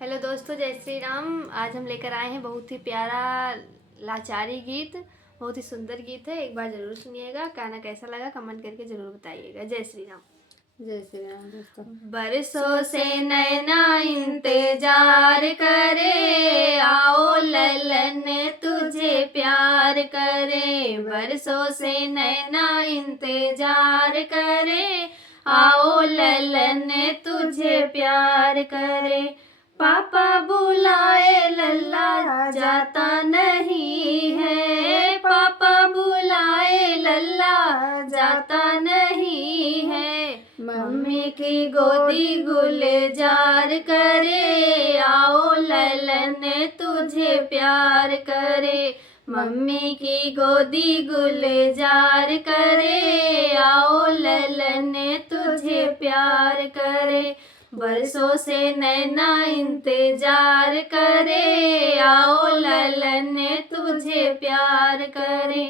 Hello दोस्तों, जय श्री राम। आज हम लेकर आए हैं बहुत ही प्यारा लाचारी गीत। बहुत ही सुंदर गीत है, एक बार ज़रूर सुनिएगा। गाना कैसा लगा कमेंट करके ज़रूर बताइएगा। जय श्री राम। जय श्री राम दोस्तों। बरसों से नैना इंतजार करे, आओ ललन तुझे प्यार करे। बरसों से नैना इंतजार करे, आओ ललन तुझे प्यार करे। पापा बुलाए लल्ला जाता नहीं है, पापा बुलाए लल्ला जाता नहीं है। मम्मी की गोदी गुलजार करे, आओ ललन तुझे प्यार करे। मम्मी की गोदी गुलजार करे, आओ ललन तुझे प्यार करे। बरसों से नैना इंतजार करे, आओ ललन तुझे प्यार करे।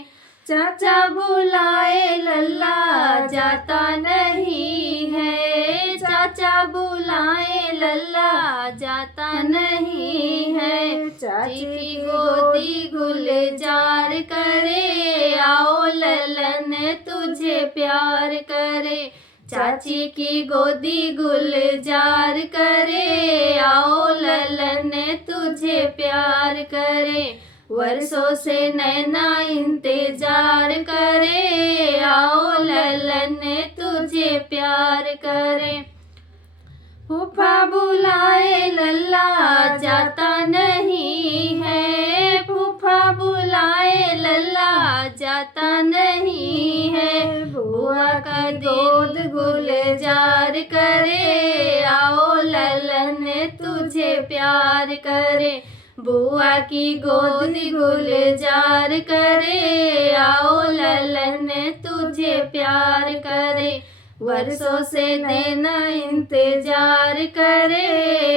चाचा बुलाए लल्ला जाता नहीं है, चाचा बुलाए लल्ला जाता नहीं है। चाची की गोदी गुलजार करे, आओ ललन तुझे प्यार करे। चाची की गोदी गुलजार करे, आओ ललन तुझे प्यार करे। वर्षों से नैना इंतजार करे, आओ ललन तुझे प्यार करे। फूफा बुलाए लल्ला जाता नहीं है, फूफा बुलाए लल्ला जाता नहीं है। बुआ का गोद गुलजार करे, आओ ललन तुझे प्यार करे। बुआ की गोद गुलजार करे, आओ ललन तुझे प्यार करे। वर्षों से नैना इंतजार करे,